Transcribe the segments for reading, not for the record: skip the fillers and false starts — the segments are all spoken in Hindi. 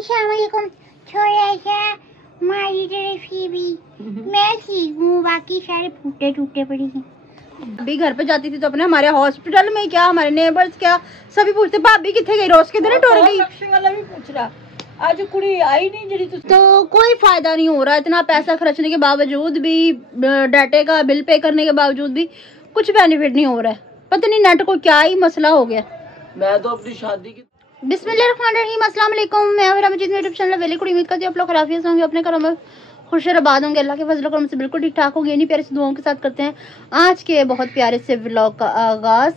अस्सलामुअलैकुम। छोड़ा सा मारी तरफ भी मैं ठीक हूँ, बाकी सारे फूटे टूटे पड़े हैं। अभी घर पे जाती थी तो अपने हमारे हॉस्पिटल में क्या, हमारे नेबर्स क्या, सभी पूछते भाभी किथे गई, रोज के दिन टूट गई। वाला भी पूछ रहा आज कुड़ी आई नहीं जड़ी तो कोई फायदा नहीं हो रहा। इतना पैसा खर्चने के बावजूद भी, डाटे का बिल पे करने के बावजूद भी कुछ बेनिफिट नहीं हो रहा है। पता नहीं नेट को क्या ही मसला हो गया। मैं तो अपनी शादी की बिस्मिल्लाहिर्रहमानिर्रहीम, अस्सलाम वालेकुम। मैं हूं मजीद, यूट्यूब चैनल वेली कुड़ी। उम्मीद करती हूं आप लोग खराफियत होंगे, अपने घरों में खुश और आबाद होंगे। अल्लाह के फजल करम से बिल्कुल ठीक ठाक होंगे। इन्हीं प्यारे से दुआओं के साथ करते हैं आज के बहुत प्यारे से व्लॉग का आगाज।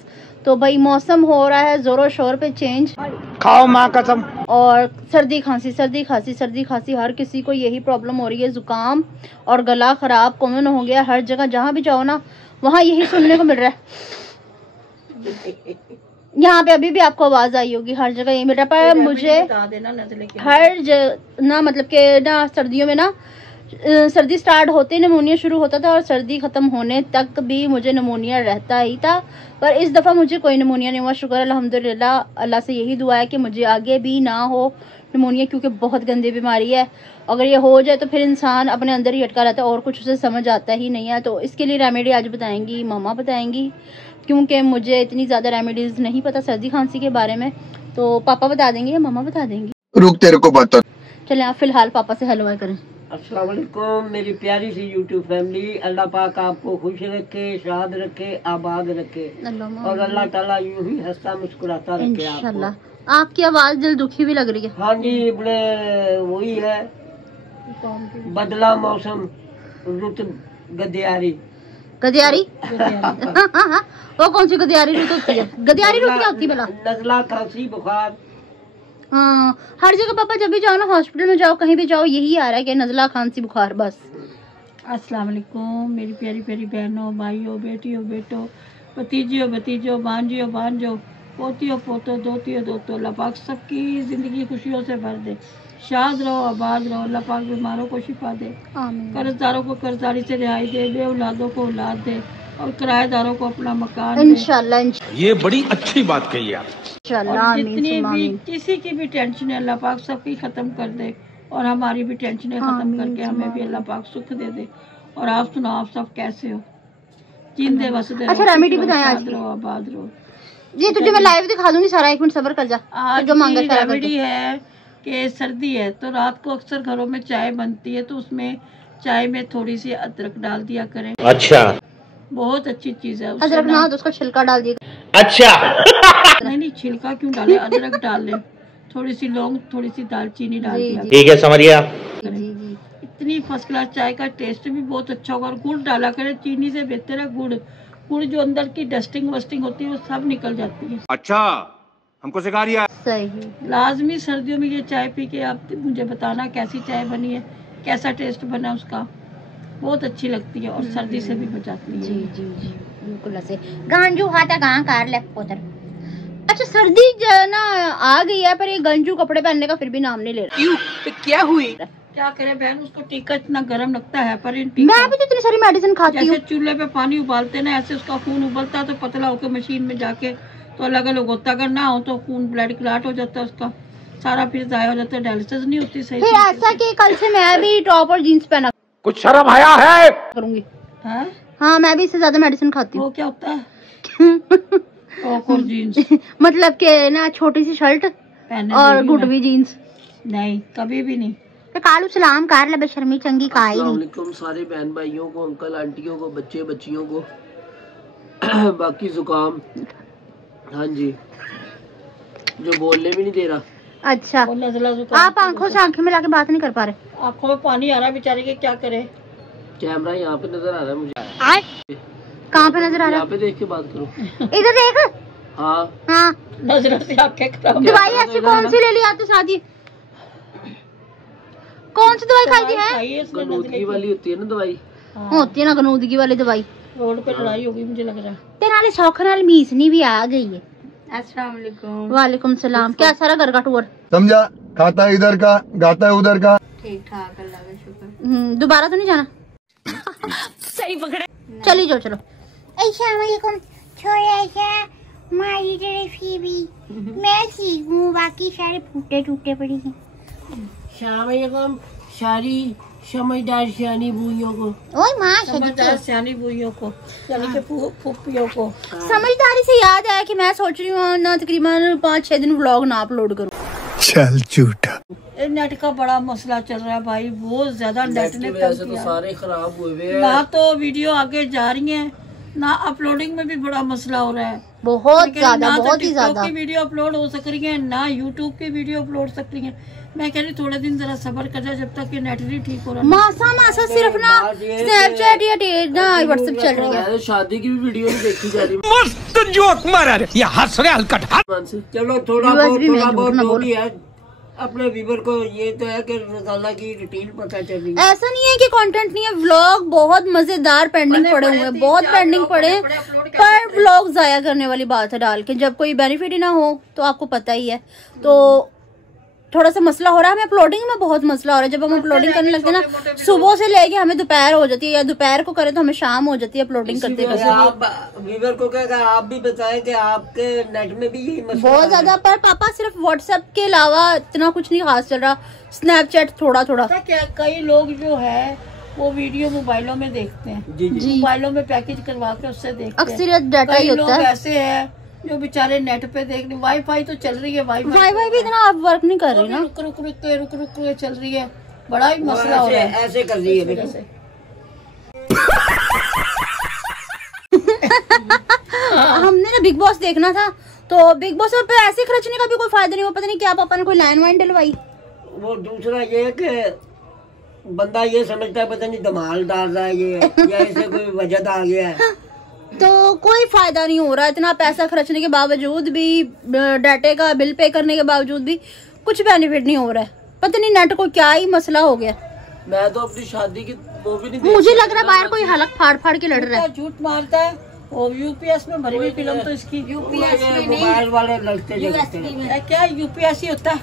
तो भाई मौसम हो रहा है जोरों शोर पे चेंज, खाओ माँ कसम, और सर्दी खांसी हर किसी को यही प्रॉब्लम हो रही है। जुकाम और गला खराब कॉमन हो गया हर जगह, जहाँ भी जाओ ना वहाँ यही सुनने को मिल रहा है। यहाँ पे अभी भी आपको आवाज आई होगी, हर जगह यही मिल रहा है। पर मुझे हर ना मतलब के ना सर्दियों में ना सर्दी स्टार्ट होते नमोनिया शुरू होता था और सर्दी खत्म होने तक भी मुझे नमोनिया रहता ही था। पर इस दफ़ा मुझे कोई नमोनिया नहीं हुआ, शुक्र अल्हम्दुलिल्लाह। अल्लाह से यही दुआ है कि मुझे आगे भी ना हो नमोनिया, क्योंकि बहुत गंदी बीमारी है। अगर ये हो जाए तो फिर इंसान अपने अंदर ही अटका रहता है और कुछ उसे समझ आता ही नहीं है। तो इसके लिए रेमेडी आज बताएंगी मम्मा बताएंगी, क्योंकि मुझे इतनी ज़्यादा रेमेडीज़ नहीं पता सर्दी खांसी के बारे में। तो पापा बता देंगे या मम्मा बता देंगी? रुक तेरे को बता। चले आप फिलहाल पापा से हेलो करें। अस्सलाम वालेकुम मेरी प्यारी सी यूट्यूब फैमिली। अल्लाह पाक आपको खुश रखे, शाद रखे, आबाद रखे और अल्लाह ताला यूं ही हंसता मुस्कुराता रखे इंशाल्लाह। आपकी आवाज दिल दुखी भी लग रही है। हाँ जी, बड़े वही है, बदला मौसम, रुत गदियारी वो कौन सी गदियारी रुत होती है? गदियारी रुत क्या होती है भला? नजला, खांसी, बुखार। हाँ, हर जगह पापा जब भी जाओ ना, हॉस्पिटल में जाओ, कहीं भी जाओ, यही आ रहा है कि नजला, खांसी, बुखार बस। अस्सलाम वालेकुम मेरी प्यारी प्यारी बहनों, भाइयों, बेटियों, बेटों, भतीजियों, भतीजों, भांजियों, भांजों, पोतियों, पोतों, दोतियों, दोतों। अल्लाह पाक सबकी ज़िंदगी खुशियों से भर दे, शाद रहो, आबाद रहो। अल्लाह पाक बीमारों को शिफा दे, कर्जदारों को कर्जदारी से रिहाई दे, बे औलादों को औलाद दे और किराएदारों को अपना मकान इंशाल्लाह। ये बड़ी अच्छी बात कही आप। और जितनी भी किसी की भी टेंशन है अल्लाह पाक सबकी खत्म कर दे और हमारी भी टेंशनें खत्म करके हमें भी अल्लाह पाक सुख दे दे। और आप सुनाओ, आप सब कैसे हो? जिंदे वसदे अच्छा रेमेडी बताएं आज की। आबाद रहो। ये तुझे मैं लाइव दिखा दूंगी सारा, एक मिनट सब्र कर जा। आज जो मांगा रेमेडी है कि सर्दी है तो रात को अक्सर घरों में चाय बनती है, तो उसमें चाय में थोड़ी सी अदरक डाल दिया करें। अच्छा, बहुत अच्छी चीज है। अदरक ना तो उसका छिलका डाल दिया। अच्छा नहीं छिलका क्यों डाले, अदरक डाल ले, थोड़ी सी लौंग, थोड़ी सी दालचीनी डाल दिया। ठीक है, समझ गया। इतनी फर्स्ट क्लास चाय का टेस्ट भी बहुत अच्छा होगा। और गुड़ डाला करे, चीनी से बेहतर है गुड़। गुड़ जो अंदर की डस्टिंग वस्टिंग होती है वो सब निकल जाती है। अच्छा, हमको सिखा दिया। सही। लाजमी सर्दियों में ये चाय पी के आप मुझे बताना कैसी चाय बनी है, कैसा टेस्ट बना उसका। बहुत अच्छी लगती है और सर्दी से भी बचाती है। जी जी जी बिल्कुल ऐसे। गंजू खाता कहाँ कार ले पोतर। अच्छा सर्दी ना आ गई है, पर ये गंजू कपड़े पहनने का फिर भी नाम नहीं ले रहा। क्यों? तो क्या हुई? क्या करे बहन, उसको टीका इतना गर्म लगता है। पर मैं भी तो इतनी सारी मेडिसिन खाती हूँ। जैसे चूल्हे पे पानी उबालते ना, ऐसे उसका खून उबलता है तो पतला होकर मशीन में जाके तो अलग अलग होता। अगर ना हो तो खून ब्लड क्लॉट हो जाता है उसका सारा, फिर जाया हो जाता है, डायलिसिस नहीं होती सही। फिर ऐसा कि कल से मैं भी टॉप और जीन्स पहना कुछ शर्म आया है करूंगी। हाँ मैं भी इससे ज्यादा मेडिसिन खाती हूँ। वो क्या होता है? टॉप और जीन्स मतलब के ना छोटी सी शर्ट और घुटवी जीन्स। नहीं, कभी भी नहीं। तो कालू सलाम कर ले, बेशर्मी चंगी का ही नहीं। सारे बहन भाइयों को, अंकल आंटियों को, बच्चे बच्चियों को बाकी जुकाम। हाँ जी, जो बोलने भी नहीं दे रहा। अच्छा, आप आंखों से आंखें मिला के बात नहीं कर पा रहे? आंखों में पानी आ रहा है बेचारे के, क्या करे। कैमरा यहाँ पे नजर आ रहा है मुझे। कहाँ पे नजर आ रहा है? यहाँ पे देख के बात करो। इधर देख। हाँ नजरों से आंखें खराब। दवाई ऐसी कौन सी ले ली आती शादी? कौन सी दवाई खाई थी? है गनूदगी वाली होती है ना दवाई। होती है ना गनूदगी वाली दवाई। रोड पे लड़ाई होगी मुझे लग रहा है। तेरे नाले शौखन वाली मीसनी भी आ गई है। अस्सलाम वालेकुम। वालेकुम सलाम। क्या सारा घर का टूर समझा? खाता है इधर का, गाता है उधर का। ठीक ठाक, अल्लाह का शुक्र। दोबारा तो नहीं जाना? सही पकड़े। चली जाओ, चलो। अस्सलामुअलैकुम। छोड़ा सा मारी तरफ भी मैं ठीक हूँ, बाकी सारे फूटे टूटे पड़े हैं। शाम सारी समझदार सियानी बूइयों को, ओए माँ समझदार सियानी बुइयों को, यानी कि फूफियों को। समझदारी से याद आया कि मैं सोच रही हूँ ना तकरीबन 5-6 दिन व्लॉग ना अपलोड करूँ। चल झूठा। नेट का बड़ा मसला चल रहा है भाई, बहुत ज्यादा नेट ने वैसे तो सारे खराब हुए हुए हैं। ना तो वीडियो आगे जा रही है, ना अपलोडिंग में भी बड़ा मसला हो रहा है। बहुत ज्यादा, ना तो बहुत ही टिकटॉक ज्यादा। की वीडियो अपलोड हो सक रही है, ना यूट्यूब की वीडियो अपलोड सक रही है। मैं कह रही थोड़े दिन जरा सब्र कर जा, जब तक ये नेट नहीं ठीक हो रहा। मासा सिर्फ ना स्नैपचैट या ना व्हाट्सएप चल रही है। शादी की भी वीडियो नहीं देखी जा रही। मस्त जोक मारा रे, ये हंस रहे हलकट। चलो थोड़ा बहुत जो भी है, अपने व्यूअर को ये तो है कि रोजाना की रूटीन पता चल रही है। ऐसा नहीं है कि कंटेंट नहीं है, व्लॉग बहुत मजेदार पेंडिंग पड़े हुए हैं, बहुत पेंडिंग पड़े, पर व्लॉग जाया करने वाली बात है डाल के, जब कोई बेनिफिट ही ना हो तो आपको पता ही है। तो थोड़ा सा मसला हो रहा है, हमें अपलोडिंग में बहुत मसला हो रहा है। जब हम अपलोडिंग करने लगते हैं ना, सुबह से लेके हमें दोपहर हो जाती है, या दोपहर को करें तो हमें शाम हो जाती है अपलोडिंग करते करते। आप व्यूअर को क्या आप भी बताएं कि आपके नेट में भी यही मसला बहुत ज्यादा। पर पापा सिर्फ व्हाट्सएप के अलावा इतना कुछ नहीं खास चल रहा, स्नैपचैट थोड़ा थोड़ा। क्या कई लोग जो है वो वीडियो मोबाइलों में देखते हैं, जी जी। मोबाइलों में पैकेज करवा के उससे देखते हैं। अक्सरियत डाटा ही कई लोग होता है। ऐसे हैं जो बेचारे नेट पे देख रहे, वाईफाई तो चल रही है, वाईफाई भी इतना आप वर्क नहीं कर रही ना। रुक के चल रही है, बड़ा ही मसला हो रहा है। ऐसे कर रही है ऐसे। हमने ना बिग बॉस देखना था, तो बिग बॉस पे ऐसे खर्चने का भी कोई फायदा नहीं हुआ। पता नहीं क्या पापा ने कोई लाइन वाइन डलवाई। वो दूसरा ये कि बंदा ये समझता है पता नहीं धमाल डाल रहा है ये, या ऐसे कोई वजह आ गया है, तो कोई फायदा नहीं हो रहा। इतना पैसा खर्चने के बावजूद भी, डाटे का बिल पे करने के बावजूद भी कुछ बेनिफिट नहीं हो रहा है। पता नहीं नेट को क्या ही मसला हो गया। मैं तो अपनी शादी की वो भी नहीं मुझे लग रहा है बाहर कोई हलक फाड़ फाड़ के लड़ रहा है। झूठ मारता है। और यूपीएस में भरी हुई फिल्म तो इसकी यूपीएस में मोबाइल वाले लड़ते जगते हैं। क्या यूपीएस ही होता है?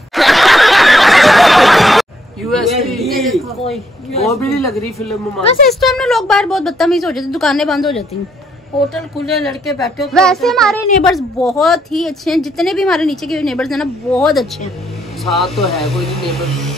यूएसबी वो भी नहीं लग रही फिल्म में। वैसे इस टाइम में लोग बाहर बहुत बदतमीज हो जाते, दुकानें बंद हो जाती हैं, होटल खुले, लड़के बैठे होते। वैसे हमारे नेबर्स बहुत ही अच्छे हैं, जितने भी हमारे नीचे के नेबर्स हैं ना बहुत अच्छे हैं। साथ तो है कोई नहीं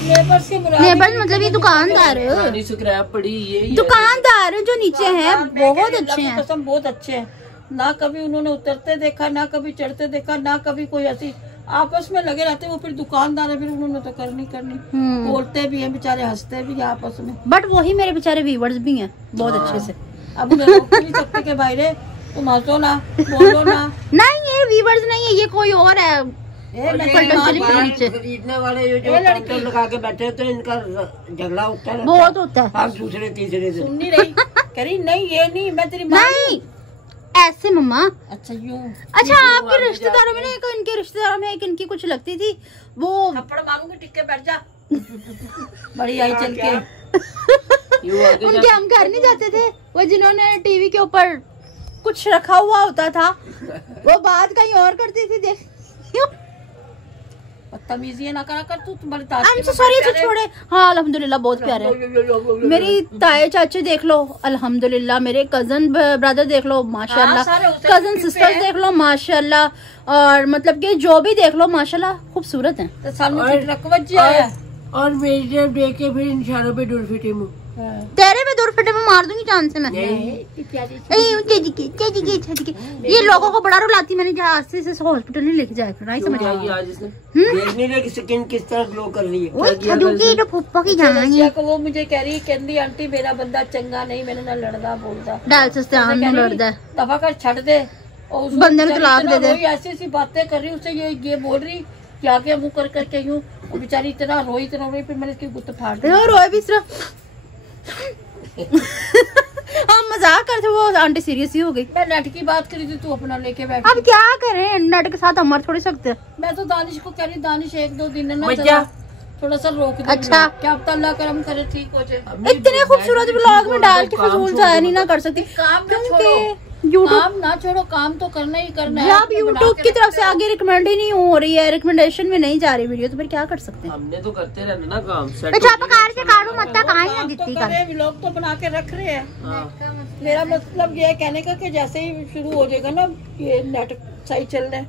नेबर्स से नेबर्स मतलब ये दुकानदार पुरानी स्क्रैप पड़ी ये दुकानदार जो नीचे हैं बहुत अच्छे हैं। कसम बहुत अच्छे हैं। ना कभी उन्होंने उतरते देखा, ना कभी चढ़ते देखा, ना कभी कोई ऐसी आपस में लगे रहते। वो फिर दुकानदार है, फिर उन्होंने तो करनी बोलते भी हैं बेचारे, हंसते भी हैं आपस में। बट वही मेरे बेचारे व्यूअर्स भी हैं बहुत अच्छे से। अब मैं रोक नहीं सकते कि भाई रे तुम हंसो ना, बोलो ना। नहीं ये व्यूअर्स नहीं है, ये कोई और है। खरीदने वाले जो लड़के लगा के बैठे तो इनका झगड़ा होता है बहुत होता है हर दूसरे तीसरे से। सुन नहीं रही कह रही नहीं ये नहीं, मैं तेरी माँ नहीं ऐसे मम्मा। अच्छा यूं। अच्छा आपके रिश्तेदारों में ना एक इनके रिश्तेदारों में एक इनकी कुछ लगती थी, वो थप्पड़ मारूंगी, टिक के बैठ जा। बड़ी आई चल के उनके हम घर नहीं जाते थे, वो जिन्होंने टीवी के ऊपर कुछ रखा हुआ होता था वो बात कहीं और करती थी। देख बदतमीजी ना करा कर तू, तुम्हारी सॉरी छोड़े। हाँ अल्हम्दुलिल्लाह बहुत प्यारे हैं। मेरी ताए चाचे देख लो अल्हम्दुलिल्लाह, मेरे कजन ब्रदर देख लो माशाल्लाह, कजन सिस्टर देख लो माशाल्लाह, और मतलब कि जो भी देख लो माशाल्लाह खूबसूरत है। और मेरी तरफ देख के फिर इंशाल्लाह पे डुल फिटे मुँह। तेरे में दूर फिटे में मार दूंगी जान से मैं। ये लोगों को बड़ा रुलाती, मैंने जहाँ से हॉस्पिटल नहीं लेके जाया करना, समझ देखने लगे स्किन किस तरह ग्लो कर रही है। तो फुप्पा की जान वो मुझे कह रही कहती आंटी मेरा बंदा चंगा नहीं, मैंने ना लड़दा बोलदा डाल से लड़दा है, दफा कर छड़ दे। और उस बंदे ने तलाक दे दे। ऐसी ऐसी बातें कर रही, उसे ये बोल रही कि आगे मुँह कर करके यूँ, बेचारी इतना रोई, फिर मैंने इसकी गुत्त फाड़ दी। रोए भी सिर्फ हम मजाक करते, वो आंटी सीरियस ही हो गई। मैं नेट की बात करी थी, तू अपना लेके बैठ। अब क्या करें, नेट के साथ हम मर थोड़ी सकते। मैं तो दानिश को कह रही, दानिश 1-2 दिन ना जरा थोड़ा सा रोक दे। अच्छा क्या पता अल्लाह करम करे ठीक हो जाए। इतने खूबसूरत ब्लॉग में डाल के फजूल जाया नहीं ना कर सकती, काम क्योंकि काम ना छोड़ो, काम तो करना ही करना है। अब यूट्यूब की तरफ से आगे रिकमेंड ही नहीं हो रही है, रिकमेंडेशन में नहीं जा रही वीडियो, तो फिर क्या कर सकते हैं। हमने तो करते रहना ना काम। व्लॉग तो बना के रख रहे हैं। मेरा मतलब ये कहने का कि जैसे ही शुरू हो जाएगा ना ये नेट सही चल रहा है,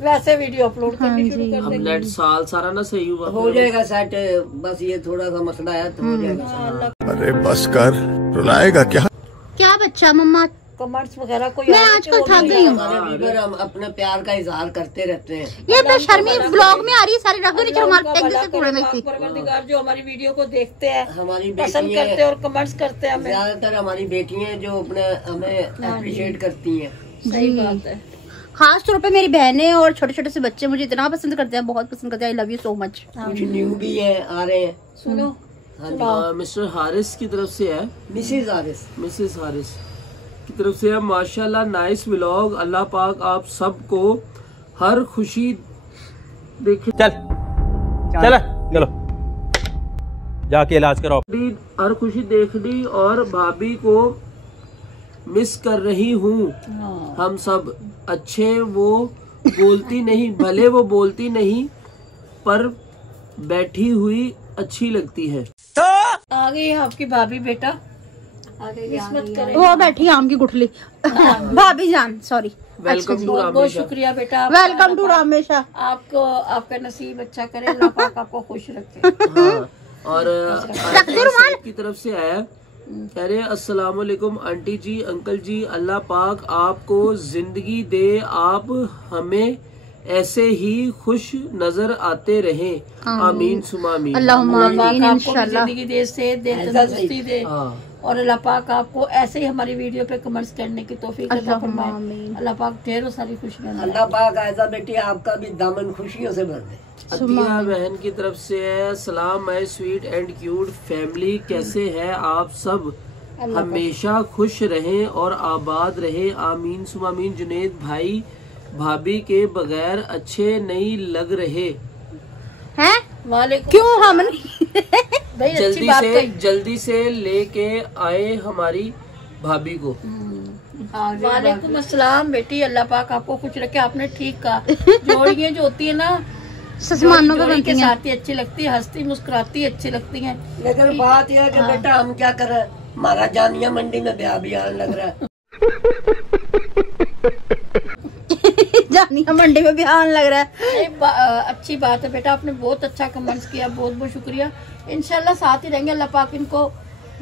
वैसे वीडियो अपलोड करनी शुरू कर अब देंगे। नेट साल सारा ना सही हुआ, हो जाएगा सेट, बस ये थोड़ा सा मसला है तो हो जाएगा। अरे बस कर, रुलाएगा क्या? क्या बच्चा मम्मा, कमेंट्स वगैरह कोई मैं आए तो आजकल वो थक नहीं गई हूँ। हमारे व्यूअर हम अपने प्यार का इजहार करते रहते हैं। ये बेशर्मी ब्लॉग में आ रही है, सारी रख दो नीचे रुमाल फेंक दे कूड़े में से। परवरदिगार जो हमारी वीडियो को देखते हैं, हमारी पसंद बेटियां करते हैं और कमेंट्स करते हैं हमें। ज्यादातर हमारी बेटियां जो अपने हमें अप्रिशिएट करती हैं। सही बात है। खास तौर पे मेरी बहनें और छोटे छोटे से बच्चे मुझे इतना पसंद करते हैं, बहुत पसंद करते हैं। I love you so much. कुछ न्यू भी है, आ रहे हैं। सुनो, मिस्टर हारिस की तरफ से है, मिसेज आरिस, मिसेस हारिस की तरफ से है, माशाल्लाह नाइस व्लॉग, अल्लाह पाक आप सबको हर खुशी देखे, चल चलो जाके इलाज कराओ। हर खुशी देखनी और भाभी को मिस कर रही हूँ। हम सब अच्छे, वो बोलती नहीं, भले वो बोलती नहीं पर बैठी हुई अच्छी लगती है। आ गई आपकी भाभी बेटा, किस्मत करे। वो बैठी आम की गुठली। भाभी जान, सॉरी। वेलकम टू बहुत बहुत शुक्रिया बेटा, वेलकम टू रामेशा। आपको आपका नसीब अच्छा करे, अल्लाह पाक आपको खुश रखे। हाँ, और आयशा की तरफ से आया, कह रहे अस्सलाम वालेकुम आंटी जी, अंकल जी, अल्लाह पाक आपको जिंदगी दे, आप हमें ऐसे ही खुश नजर आते रहे, आमीन सुमा आमीन। अल्लाहुम्मा आमीन आपको भी इंशाल्लाह। जिंदगी दे, सेहत दे, तंदुरुस्ती दे, हाँ, और अल्लाह पाक आपको ऐसे ही हमारी वीडियो पे कमेंट्स करने की तौफीक अता फरमाए। अल्लाह पाक ढेरों सारी खुशियां दे। अल्लाह पाक ऐसा बेटी आपका भी दामन खुशियों से भर दे। अतिया बहन की तरफ से है, सलाम my sweet and cute family, कैसे है आप सब, हमेशा खुश रहें और आबाद रहे, आमीन सुमा आमीन। जुनेद भाई भाभी के बगैर अच्छे नहीं लग रहे हैं? वालेकुम, क्यों हम नहीं? भाई अच्छी बात कही। जल्दी से लेके आए हमारी भाभी को। वालेकुम अस्सलाम बेटी, अल्लाह पाक आपको खुश रखे। आपने ठीक कहा, जोड़ियाँ जो होती है ना, ससमानों का जोड़ी के बनती हैं। साथ ही अच्छी लगती है, हंसती मुस्कुराती अच्छी लगती हैं। लेकिन बात यह है कि बेटा हम क्या कर रहे हैं, हमारा जानिया मंडी में ब्याह भी आने लग रहा है। जानिया मंडी में भी आने लग रहा है। नहीं, अच्छी बात है बेटा, आपने बहुत अच्छा कमेंट्स किया, बहुत बहुत शुक्रिया। इंशाल्लाह साथ ही रहेंगे, अल्लाह पाक इनको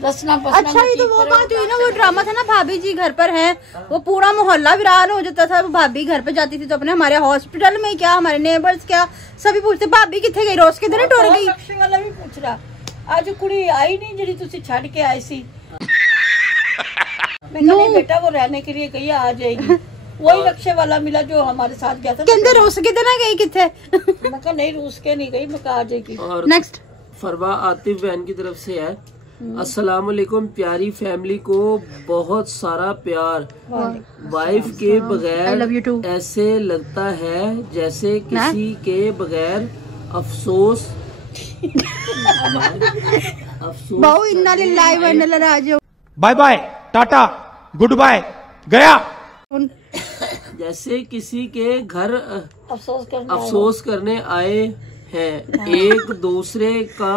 रसना बसना अच्छा, ये तो वो बात हुई ना, वो ड्रामा था ना भाभी जी घर पर है, वो पूरा मोहल्ला वीरान हो जाता था। वो भाभी घर पे जाती थी तो अपने हमारे हॉस्पिटल में क्या, हमारे नेबर्स क्या, सभी पूछते भाभी किथे गई, रोज किधर टुर गई। रक्षे वाला भी पूछ रहा, आज कुड़ी आई नहीं जी तुसी छड़ के आई सी। मैं कहा, नहीं बेटा वो रहने के लिए गई, आ जाएगी। वही रक्षे वाला मिला जो हमारे साथ गया था। कहते रोज किधर ना गई किथे। मैं कहा नहीं रूस के नहीं गई, मैं कहा आ जाएगी। और नेक्स्ट फरवा आतिफ बहन की तरफ से है, अस्सलाम वालेकुम प्यारी फैमिली को बहुत सारा प्यार, वाइफ के I love you too. बगैर ऐसे लगता है जैसे किसी के बगैर अफसोस बहु इन्ना लिल्लाहि व इन्ना इलैहि राजिऊन। Bye bye tata goodbye गया। जैसे किसी के घर अफसोस करने आए हैं, एक दूसरे का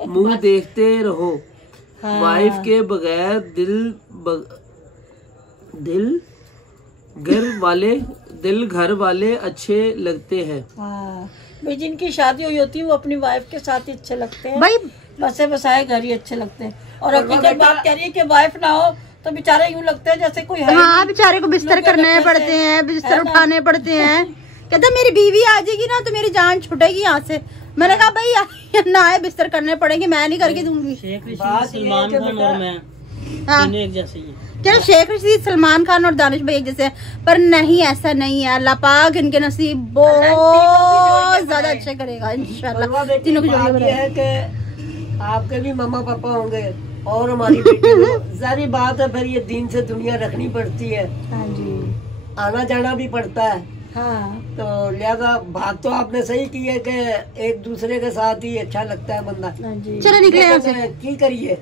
मुंह देखते रहो, वाइफ के बगैर दिल घर वाले अच्छे लगते हैं। भाई जिनकी शादी हुई होती है वो अपनी वाइफ के साथ ही अच्छे लगते हैं भाई बसे बसाए घर ही अच्छे लगते हैं। और हकीकत बात कह रही है कि वाइफ ना हो तो बेचारे यूं लगते हैं जैसे कोई है ही हाँ, नहीं। बेचारे को बिस्तर करने पड़ते हैं, बिस्तर उठाने पड़ते हैं। कहते मेरी बीवी आ जाएगी ना तो मेरी जान छुटेगी यहाँ से। मैंने कहा भाई ना आए, बिस्तर करने पड़ेंगे, मैं नहीं करके दूंगी। सलमान खान और मैं हाँ, एक जैसे ही चलो शेख रशीद, सलमान खान और दानिश भाई एक जैसे हैं, पर नहीं, ऐसा नहीं है। अल्लाह पाक इनके नसीब बहुत ज्यादा अच्छे करेगा इंशाल्लाह। तीनों की जोड़ी बात यह है कि आपके भी मम्मा पापा होंगे और हमारी बेटी जारी बात है, फिर ये दीन से दुनिया रखनी पड़ती है। हाँ जी, आना जाना भी पड़ता है। हाँ तो लिहाजा बात तो आपने सही की है कि एक दूसरे के साथ ही अच्छा लगता है बंदा। हाँ जी। चलो निकले यहाँ से। की करिए,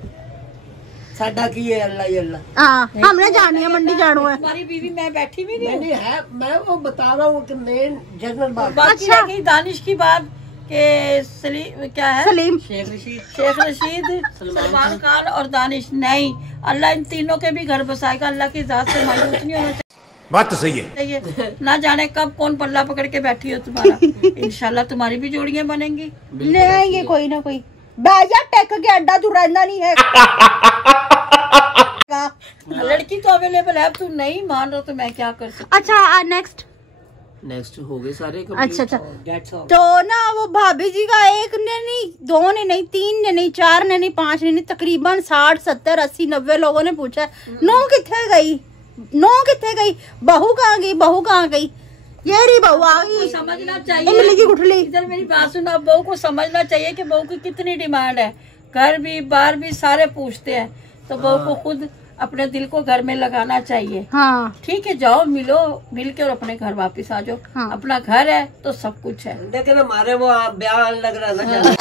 साडा की है अल्लाह ही अल्लाह। हाँ, हमने जानी है, मंडी जानो है। हमारी बीवी मैं बैठी भी नहीं हूँ। नहीं है, मैं वो बता रहा हूँ कि मेन जनरल बात। बाकी रह गई दानिश की बात के सलीम क्या है, सलीम, शेख रशीद, सलमान खान और दानिश। नहीं, अल्लाह इन तीनों के भी घर बसाएगा, अल्लाह की जात से मायूस नहीं होना चाहिए। बात तो सही है। ये ना जाने कब कौन पल्ला पकड़ के बैठी हो तुम्हारा। इंशाल्लाह तुम्हारी भी जोड़ियां बनेंगी। ले आएंगे कोई ना कोई। बाजा टेक के अड्डा तू रहना नहीं है। लड़की तो अवेलेबल है, अब तू नहीं मान रहा तो मैं क्या कर सकती। अच्छा नेक्स्ट हो गए सारे complete? अच्छा That's all. तो ना वो भाभी जी का एक ने नहीं, दो ने नहीं, तीन ने नहीं, चार ने नहीं, पांच ने नहीं, तकरीबन 60 70 80 90 लोगों ने पूछा नौ किथे गई, बहू कहाँ गई, ये रही बहू आ गई। समझना इमली चाहिए, की गुठली। इधर मेरी बात सुनो, बहू को समझना चाहिए कि बहू की कितनी डिमांड है। घर भी बाहर भी सारे पूछते हैं, तो बहू को खुद अपने दिल को घर में लगाना चाहिए। हाँ ठीक है, जाओ मिलो, मिल के और अपने घर वापस आ जाओ। हाँ। अपना घर है तो सब कुछ है। लेकिन हमारे वो ब्याह लग रहा है ना।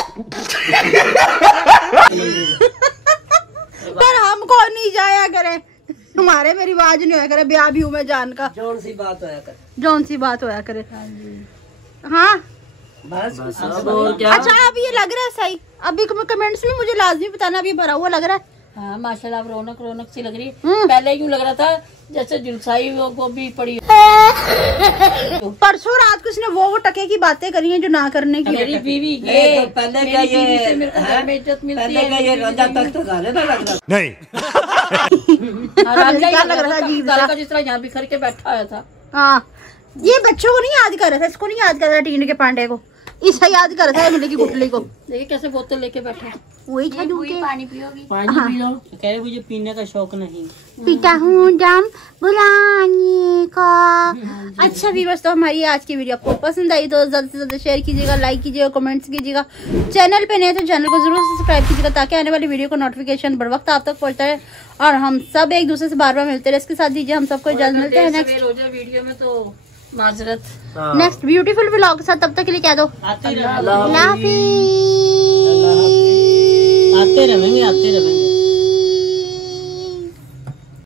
पर हमको नहीं जाया करे, हमारे में रिवाज नहीं होया करे ब्याह भी में जान का। जौन सी बात होया कर। जौन सी बात होया करे। हाँ बस अब और क्या? अच्छा अब ये लग रहा है सही। अभी कमेंट्स में मुझे लाजमी बताना, अभी भरा हुआ लग रहा है। हाँ माशाल्लाह, अब रौनक सी लग रही है। हम्म। पहले यूँ लग रहा था जैसे जुलसाई वो गोभी पड़ी। परसों रात को इसने वो टके की बातें करी हैं जो ना करने की। मेरी बीवी ये ये तो पहले क्या मेरी बीवी से ये मेरे को घर में इज्जत मिलती पहले है। क्या ये राजा तख्त गाने ना लग रहा। नहीं हाँ, राजा क्या ही लग रहा था अजीब सा। का जिस तरह यहाँ बिखर के बैठा हुआ था। हाँ ये बच्चों को नहीं याद कर रहा था, इसको नहीं याद कर रहा था, टीन के पांडे को, इसे याद कर रहा था इमली की गुठली को। देखिए कैसे बोतल लेके बैठा है। वही था जो के पानी पियोगी? पानी पी लो। कह रहे मुझे पीने का शौक नहीं। पीता हूँ जाम बुलाने का। अच्छा व्यूअर्स, तो हमारी आज की वीडियो आपको पसंद आई तो ज्यादा से ज्यादा शेयर कीजिएगा, लाइक कीजिएगा, कमेंट्स कीजिएगा। चैनल पे नए तो चैनल को जरूर सब्सक्राइब कीजिएगा ताकि आने वाली वीडियो को नोटिफिकेशन बर वक्त आप तक पहुंचता है और हम सब एक दूसरे से बार बार मिलते रहे। इसके साथ दीजिए हम सबको इजाजत, मिलते हैं नेक्स्ट वीडियो में तो माजरत। नेक्स्ट ब्यूटीफुल व्लॉग के साथ। तब तक के लिए कह दो आते अल्लाह हाफिज। रहेंगे।